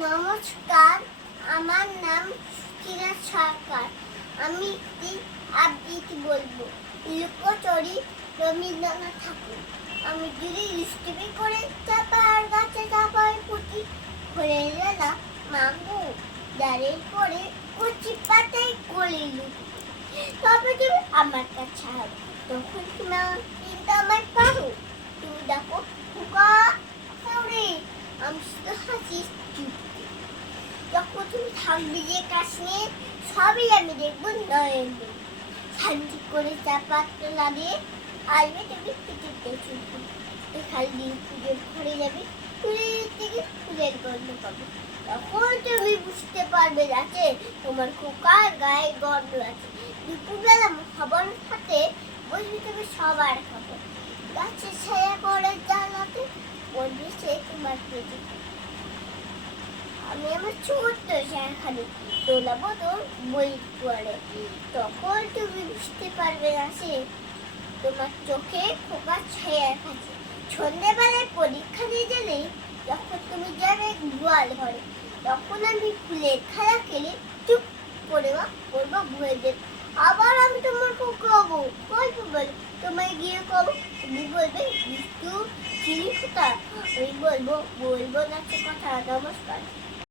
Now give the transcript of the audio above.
নমস্কার, আমার নাম সুচিরা সরকার। আমি একটি আবৃত্তি বলবো। লুকোচুরি রবীন্দ্রনাথ ঠাকুর। আমি যদি দুষ্টুমি করে চাপার গাছে চাপায় পুঁতি করে এলাম মাগো দাঁড়ের পরে কচি পাতায় গলে লুটি। তবে তুমি আমার কাছে হবে, তখন তুমি চিন্তা আমায় পারো। তুমি দেখো খোকা রে, আমি শুধু হাসি চুপ। যখন তুমি থাকবি যে কাজ নিয়ে, সবই আমি দেখবো নয়ন দিয়ে। শান্তি করে চাপাতে লাগিয়ে আসবে তুমি পিটিতে ছুটবে। এখান দিয়ে পুজোর ঘরে যাবে, ফুলের থেকে ফুলের গন্ধ পাবে। তখন তুমি বুঝতে পারবে যাচ্ছে তোমার খোকার গায়ে গন্ধ আছে। দুপুরবেলা খাবার সাথে বসবে তুমি সবার খাবার। গাছের ছায়া করে জানাতে বলবে সে তোমার পেটে। আমি আমার ছোট্ট সেখানে দোলাবো তোর বই পড়ে। তখন তুমি বুঝতে পারবে না সে তোমার চোখে খোকা ছায়ার কাছে। সন্ধ্যেবেলায় পরীক্ষা দিয়ে গেলে যখন তুমি যাবে গোয়াল ঘরে, তখন আমি ফুলের খেলা খেলে চুপ করে বলবো ভুয়েদের। আবার আমি তোমার খাবো গল্প বলবো, তোমায় গিয়ে খাবো। তুমি বলবে দুষ্টু চিনি কোথা, আমি বলবো না সে কথা। নমস্কার।